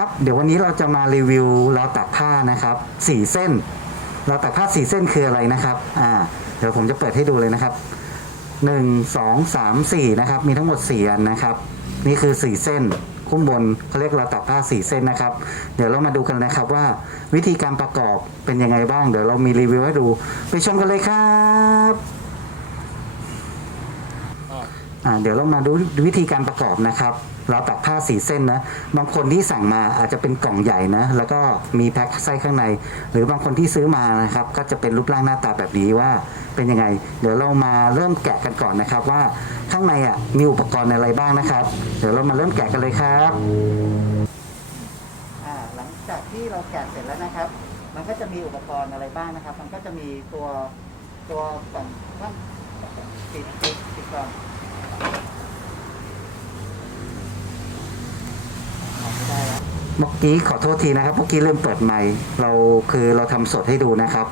ครับเดี๋ยววันนี้เราจะมารีวิวราวตักผ้านะครับสี่เส้นราวตักผ้าสี่เส้นคืออะไรนะครับอ่าเดี๋ยวผมจะเปิดให้ดูเลยนะครับหนึ่งสองสามสี่นะครับ มีทั้งหมดสี่อันนะครับ นี่คือสี่เส้นคุ้มบนเขาเรียกราวตักผ้าสี่เส้นนะครับ เดี๋ยวเรามาดูกันนะครับว่าวิธีการประกอบเป็นยังไงบ้าง เดี๋ยวเรามีรีวิวให้ดู ไปชมกันเลยครับ เดี๋ยวเรามาดูวิธีการประกอบนะครับ เราตักผ้าสีเส้นนะ บางคนที่สั่งมาอาจจะเป็นกล่องใหญ่นะ แล้วก็มีแพ็คไส้ข้างใน หรือบางคนที่ซื้อมานะครับ ก็จะเป็นรูปร่างหน้าตาแบบนี้ว่าเป็นยังไง เดี๋ยวเรามาเริ่มแกะกันก่อนนะครับว่าข้างในอะมีอุปกรณ์อะไรบ้างนะครับ เดี๋ยวเรามาเริ่มแกะกันเลยครับหลังจากที่เราแกะเสร็จแล้วนะครับ มันก็จะมีอุปกรณ์อะไรบ้างนะครับ มันก็จะมีตัวตัวกล่องว่าปิดปิดปิดกล่อง เมื่อกี้ขอโทษทีนะครับเมื่อกี้เริ่มเปิดไมค์เราคือเราทำสดให้ดูนะครับ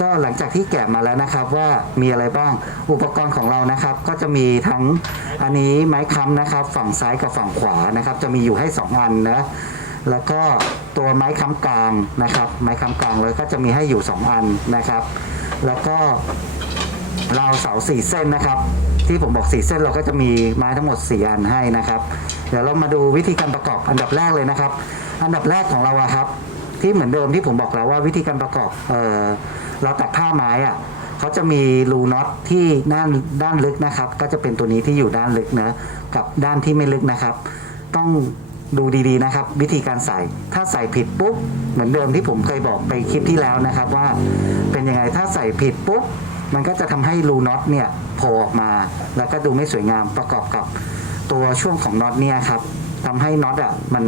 ก็หลังจากที่แกะมาแล้วนะครับว่ามีอะไรบ้างอุปกรณ์ของเรานะครับ ก็จะมีทั้งอันนี้ไม้ค้ำนะครับ ฝั่งซ้ายกับฝั่งขวานะครับ จะมีอยู่ให้สองอันนะแล้วก็ตัวไม้ค้ำกลางนะครับ ไม้ค้ำกลางเลยก็จะมีให้อยู่สองอันนะครับ แล้วก็ราวเสาสี่เส้นนะครับ ที่ผมบอกสี่เส้นเราก็จะมีไม้ทั้งหมดสี่อันให้นะครับ เดี๋ยวเรามาดูวิธีการประกอบอันดับแรกเลยนะครับ อันดับแรกของเราครับ ที่เหมือนเดิมที่ผมบอกแล้วว่าวิธีการประกอบเออเราตัดผ้าไม้อะเขาจะมีรูน็อตที่ด้านด้านลึกนะครับ ก็จะเป็นตัวนี้ที่อยู่ด้านลึกนะกับด้านที่ไม่ลึกนะครับ ต้องดูดีๆนะครับ วิธีการใส่ ถ้าใส่ผิดปุ๊บเหมือนเดิมที่ผมเคยบอกไปคลิปที่แล้วนะครับว่าเป็นยังไงถ้าใส่ผิดปุ๊บ มันก็จะทำให้รูน็อตเนี่ยโผล่ออกมา แล้วก็ดูไม่สวยงามประกอบกับตัวช่วงของน็อตเนี่ยครับทำให้น็อตอะมัน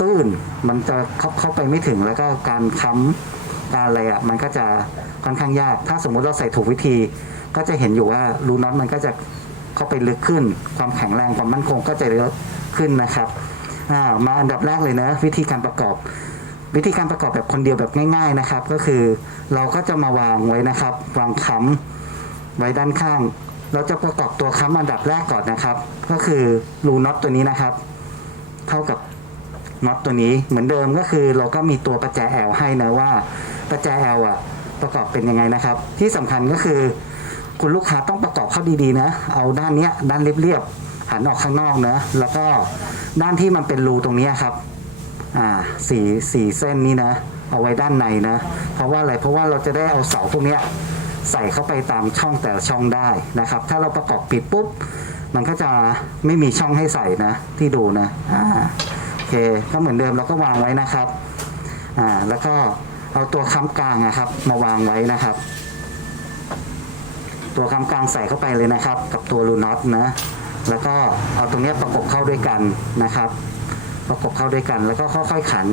ตื้นมันจะเข้าเข้าไปไม่ถึงแล้วก็การค้ำการอะไรอะมันก็จะค่อนข้างยาก ถ้าสมมุติเราใส่ถูกวิธี ก็จะเห็นอยู่ว่ารูน็อตมันก็จะเข้าไปลึกขึ้น ความแข็งแรงความมั่นคงก็จะเยอะขึ้นนะครับอ่ามาอันดับแรกเลยนะวิธีการประกอบ วิธีการประกอบแบบคนเดียวแบบง่าย ๆนะครับ ก็คือเราก็จะมาวางไว้นะครับ วางค้ำไว้ด้านข้าง เราจะประกอบตัวค้ำอันดับแรกก่อนนะครับ ก็คือรูน็อตตัวนี้นะครับ เท่ากับน็อตตัวนี้เหมือนเดิมก็คือเราก็มีตัวประแจแอลให้นะว่าประแจแอลอะประกอบเป็นยังไงนะครับ ที่สำคัญก็คือ คุณลูกค้าต้องประกอบเข้าดีๆนะ เอาด้านเนี้ยด้านเรียบๆหันออกข้างนอกนะแล้วก็ด้านที่มันเป็นรูตรงนี้ครับ อ่าสี่สี่เส้นนี้นะ เอาไว้ด้านในนะ เพราะว่าอะไรเพราะว่าเราจะได้เอาเสาพวกนี้ใส่เข้าไปตามช่องแต่ละช่องได้นะครับ ถ้าเราประกอบปิดปุ๊บ มันก็จะไม่มีช่องให้ใส่นะ ที่ดูนะอ่าโอเคก็เหมือนเดิมเราก็วางไว้นะครับอ่าแล้วก็เอาตัวค้ำกลางนะครับ มาวางไว้นะครับ ตัวค้ำกลางใส่เข้าไปเลยนะครับ กับตัวรูน็อตนะ แล้วก็เอาตรงนี้ประกบเข้าด้วยกันนะครับ ประกบเข้าด้วยกัน แล้วก็ค่อยๆขัน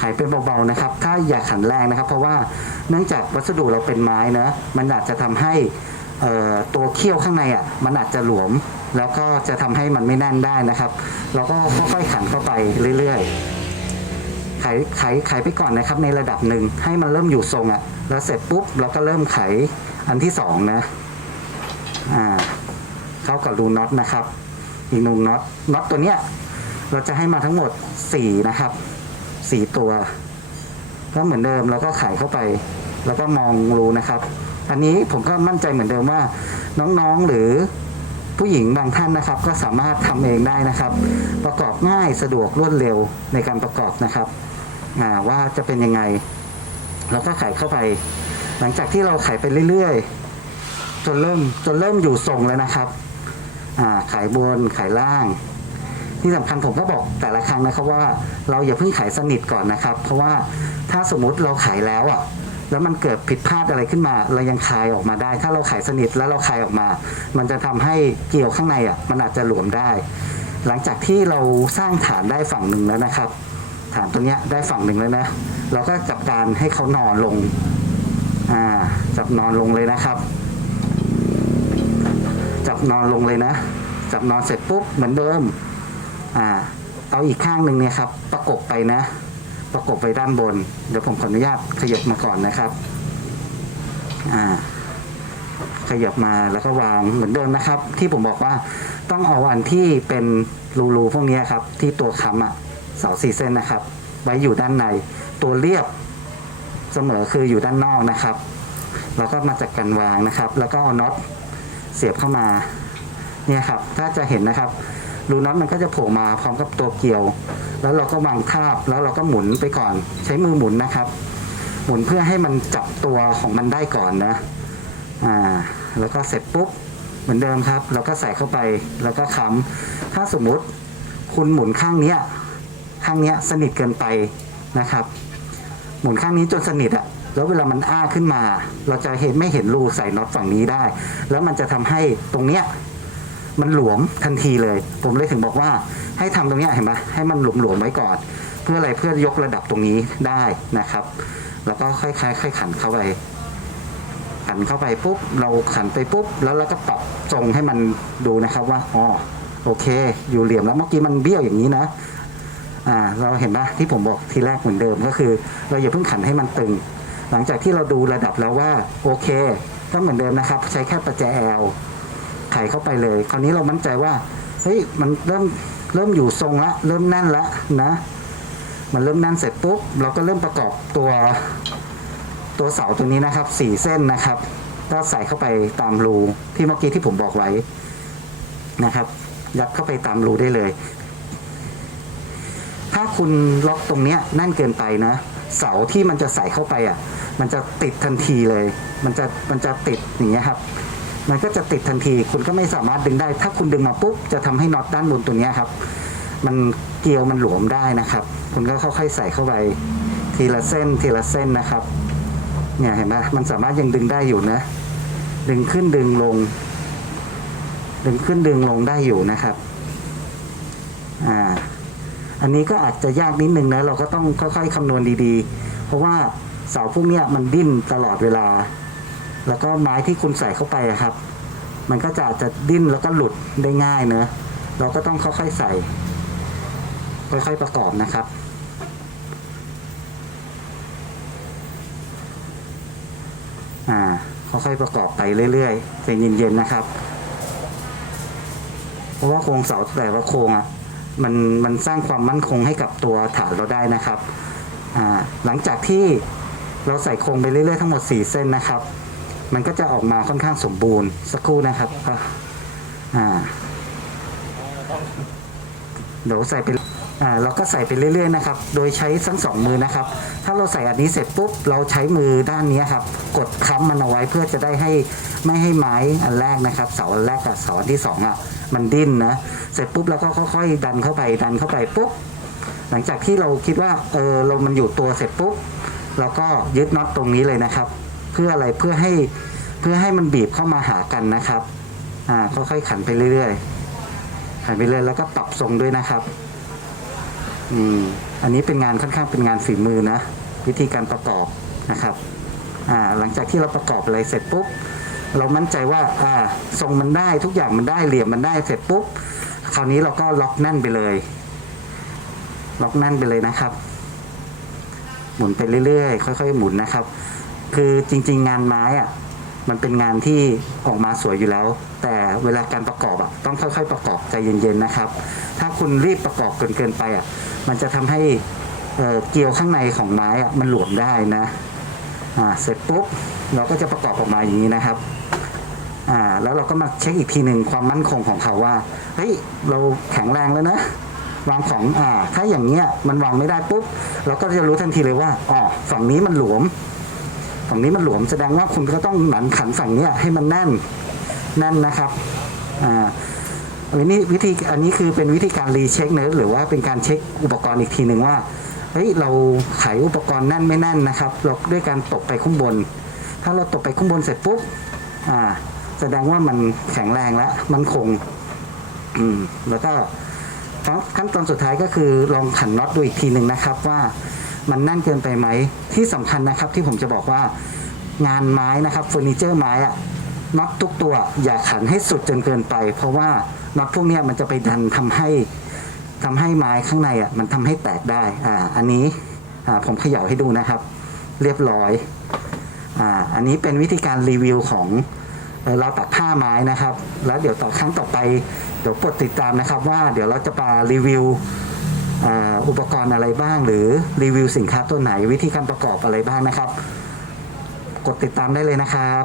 ขันเป็นเบาๆนะครับ ถ้าอย่าขันแรงนะครับ เพราะว่าเนื่องจากวัสดุเราเป็นไม้นะมันอาจจะทำให้ตัวเขี้ยวข้างในอะมันอาจจะหลวม แล้วก็จะทำให้มันไม่แน่นได้นะครับ เราก็ค่อยๆขันเข้าไปเรื่อยๆไขไขไขไปก่อนนะครับในระดับหนึ่งให้มันเริ่มอยู่ทรงอะแล้วเสร็จปุ๊บเราก็เริ่มไขอันที่สองนะอ่าเข้ากับรูน็อตนะครับอีกหนึ่งน็อตน็อตตัวเนี้ย เราจะให้มาทั้งหมดสี่นะครับสี่ตัว ก็เหมือนเดิมเราก็ไขเข้าไป แล้วก็มองรูนะครับ อันนี้ผมก็มั่นใจเหมือนเดิมว่าน้องๆหรือผู้หญิงบางท่านนะครับ ก็สามารถทำเองได้นะครับ ประกอบง่ายสะดวกรวดเร็วในการประกอบนะครับว่าจะเป็นยังไง เราก็ไขเข้าไป หลังจากที่เราไขไปเรื่อยๆ จนเริ่มจนเริ่มอยู่ทรงแล้วนะครับอ่าไขบนไขล่าง ที่สำคัญผมก็บอกแต่ละครั้งนะครับว่าเราอย่าเพิ่งขายสนิทก่อนนะครับ เพราะว่าถ้าสมมุติเราขายแล้วอะแล้วมันเกิดผิดพลาดอะไรขึ้นมา เรายังคายออกมาได้ ถ้าเราขายสนิทแล้วเราคายออกมา มันจะทำให้เกี่ยวข้างในอะมันอาจจะหลวมได้ หลังจากที่เราสร้างฐานได้ฝั่งหนึ่งแล้วนะครับ ฐานตัวเนี้ยได้ฝั่งหนึ่งแล้วนะ เราก็จับการให้เขานอนลงอ่าจับนอนลงเลยนะครับ จับนอนลงเลยนะ จับนอนเสร็จปุ๊บเหมือนเดิม อ่าเอาอีกข้างหนึ่งเนี่ยครับประกบไปนะ ประกบไปด้านบน เดี๋ยวผมขออนุญาตขยับมาก่อนนะครับอ่าขยับมาแล้วก็วางเหมือนเดิมนะครับ ที่ผมบอกว่าต้องเอาอันที่เป็นรูๆพวกนี้ครับ ที่ตัวค้ำอะเสาสี่เส้นนะครับ ไว้อยู่ด้านใน ตัวเรียบเสมอคืออยู่ด้านนอกนะครับเราก็มาจากกันวางนะครับ แล้วก็เอาน็อตเสียบเข้ามาเนี่ยครับ ถ้าจะเห็นนะครับ รูน็อตมันก็จะโผล่มาพร้อมกับตัวเกี่ยว แล้วเราก็วางทาบแล้วเราก็หมุนไปก่อน ใช้มือหมุนนะครับ หมุนเพื่อให้มันจับตัวของมันได้ก่อนนะอ่าแล้วก็เสร็จปุ๊บเหมือนเดิมครับ เราก็ใส่เข้าไปแล้วก็ค้ำถ้าสมมุติคุณหมุนข้างเนี้ยข้างเนี้ยสนิทเกินไปนะครับ หมุนข้างนี้จนสนิทอะแล้วเวลามันอ้าขึ้นมา เราจะเห็นไม่เห็นรูใส่น็อตฝั่งนี้ได้ แล้วมันจะทำให้ตรงเนี้ย มันหลวมทันทีเลย ผมเลยถึงบอกว่าให้ทำตรงนี้เห็นไหมให้มันหลวมๆไว้ก่อน เพื่ออะไรเพื่อยกระดับตรงนี้ได้นะครับ แล้วก็ค่อยๆค่อยขันเข้าไปขันเข้าไปปุ๊บเราขันไปปุ๊บ แล้วเราก็ปรับทรงให้มันดูนะครับว่าอ๋อโอเค อยู่เหลี่ยมแล้วเมื่อกี้มันเบี้ยวอย่างนี้นะอ่าเราเห็นปะที่ผมบอกทีแรกเหมือนเดิมก็คือ เราอย่าเพิ่งขันให้มันตึง หลังจากที่เราดูระดับแล้วว่าโอเค ก็เหมือนเดิมนะครับ ใช้แค่ประแจแอล ไข่เข้าไปเลย คราวนี้เรามั่นใจว่าเฮ้ยมันเริ่มเริ่มอยู่ทรงละเริ่มแน่นละนะมันเริ่มแน่นเสร็จปุ๊บเราก็เริ่มประกอบตัวตัวเสาตัวนี้นะครับสี่เส้นนะครับ ก็ใส่เข้าไปตามรูที่เมื่อกี้ที่ผมบอกไว้นะครับ ยัดเข้าไปตามรูได้เลย ถ้าคุณล็อกตรงเนี้ยแน่นเกินไปนะ เสาที่มันจะใส่เข้าไปอะ มันจะติดทันทีเลย มันจะมันจะติดอย่างเงี้ยครับ มันก็จะติดทันที คุณก็ไม่สามารถดึงได้ ถ้าคุณดึงมาปุ๊บจะทำให้น็อตด้านบนตัวนี้ครับ มันเกลียวมันหลวมได้นะครับ คุณก็ค่อยๆใส่เข้าไปทีละเส้นทีละเส้นนะครับ เนี่ยเห็นไหมมันสามารถยังดึงได้อยู่นะ ดึงขึ้นดึงลง ดึงขึ้นดึงลงได้อยู่นะครับ อ่า อันนี้ก็อาจจะยากนิดนึงนะ เราก็ต้องค่อยๆคำนวณดีๆ เพราะว่าเสาพวกนี้มันดิ้นตลอดเวลา แล้วก็ไม้ที่คุณใส่เข้าไปอะครับ มันก็จะอาจจะดิ้นแล้วก็หลุดได้ง่ายเนอะเราก็ต้องค่อยๆใส่ ค่อยๆประกอบนะครับอ่าค่อยๆประกอบไปเรื่อยๆใจเย็นๆนะครับ เพราะว่าโครงเสาแต่ละโครงอะมันมันสร้างความมั่นคงให้กับตัวฐานเราได้นะครับอ่าหลังจากที่เราใส่โครงไปเรื่อยๆทั้งหมด 4 เส้นนะครับ มันก็จะออกมาค่อนข้างสมบูรณ์สักครู่นะครับอ่าเดี๋ยวใส่ไปอ่าเราก็ใส่ไปเรื่อยๆนะครับ โดยใช้ทั้งสองมือนะครับ ถ้าเราใส่อันนี้เสร็จปุ๊บเราใช้มือด้านนี้ครับ กดค้ำมันเอาไว้เพื่อจะได้ให้ไม่ให้ไม้อันแรกนะครับ เสาอันแรกกับเสาอันที่สองอะมันดิ้นนะเสร็จปุ๊บเราก็ค่อยๆ ดันเข้าไปดันเข้าไปปุ๊บหลังจากที่เราคิดว่าเออเรามันอยู่ตัวเสร็จปุ๊บเราก็ยึดน็อตตรงนี้เลยนะครับ เพื่ออะไรเพื่อให้เพื่อให้มันบีบเข้ามาหากันนะครับอ่าค่อยๆขันไปเรื่อยๆขันไปเรื่อยแล้วก็ปรับทรงด้วยนะครับอืมอันนี้เป็นงานค่อนข้างเป็นงานฝีมือนะ วิธีการประกอบนะครับอ่าหลังจากที่เราประกอบอะไรเสร็จปุ๊บเรามั่นใจว่าอ่าทรงมันได้ทุกอย่างมันได้เหลี่ยมมันได้เสร็จปุ๊บคราวนี้เราก็ล็อกแน่นไปเลย ล็อกแน่นไปเลยนะครับ หมุนไปเรื่อยๆ ค่อย ๆ หมุนนะครับ คือจริง ๆ งานไม้อะมันเป็นงานที่ออกมาสวยอยู่แล้ว แต่เวลาการประกอบอะต้องค่อย ๆ ประกอบใจเย็นๆนะครับ ถ้าคุณรีบประกอบเกินเกินๆไปอะมันจะทำให้เอ่อเกลียวข้างในของไม้อะมันหลวมได้นะอ่าเสร็จปุ๊บเราก็จะประกอบออกมาอย่างนี้นะครับอ่าแล้วเราก็มาเช็คอีกทีหนึ่งความมั่นคงของเขาว่าเฮ้ยเราแข็งแรงแล้วนะวางของอ่าถ้าอย่างเงี้ยมันวางไม่ได้ปุ๊บเราก็จะรู้ทันทีเลยว่าอ๋อฝั่งนี้มันหลวม ฝั่งนี้มันหลวมแสดงว่าคุณก็ต้องหนันขันฝั่งนี้ให้มันแน่นแน่นนะครับอ่าอันนี้วิธีอันนี้คือเป็นวิธีการรีเช็คเนอหรือว่าเป็นการเช็คอุปกรณ์อีกทีหนึ่งว่าเฮ้ยเราไขอุปกรณ์แน่นไม่แน่นนะครับเราด้วยการตกไปข้างบน ถ้าเราตกไปข้างบนเสร็จปุ๊บอ่า แสดงว่ามันแข็งแรงแล้วมันคง อืมแล้วก็ขั้นตอนสุดท้ายก็คือลองขันน็อตดูอีกทีหนึ่งนะครับว่า มันแน่นเกินไปไหม ที่สำคัญนะครับที่ผมจะบอกว่างานไม้นะครับเฟอร์นิเจอร์ไม้อะน็อตทุกตัวอย่าขันให้สุดจนเกินไป เพราะว่าน็อตพวกนี้มันจะไปดันทำให้ทำให้ไม้ข้างในอะมันทำให้แตกได้อ่าอันนี้อ่าผมเขย่าให้ดูนะครับ เรียบร้อยอ่าอันนี้เป็นวิธีการรีวิวของเราตัดผ้าไม้นะครับ แล้วเดี๋ยวต่อครั้งต่อไปเดี๋ยวกดติดตามนะครับว่าเดี๋ยวเราจะมารีวิว อุปกรณ์อะไรบ้าง หรือรีวิวสินค้าตัวไหนวิธีการประกอบอะไรบ้างนะครับ กดติดตามได้เลยนะครับ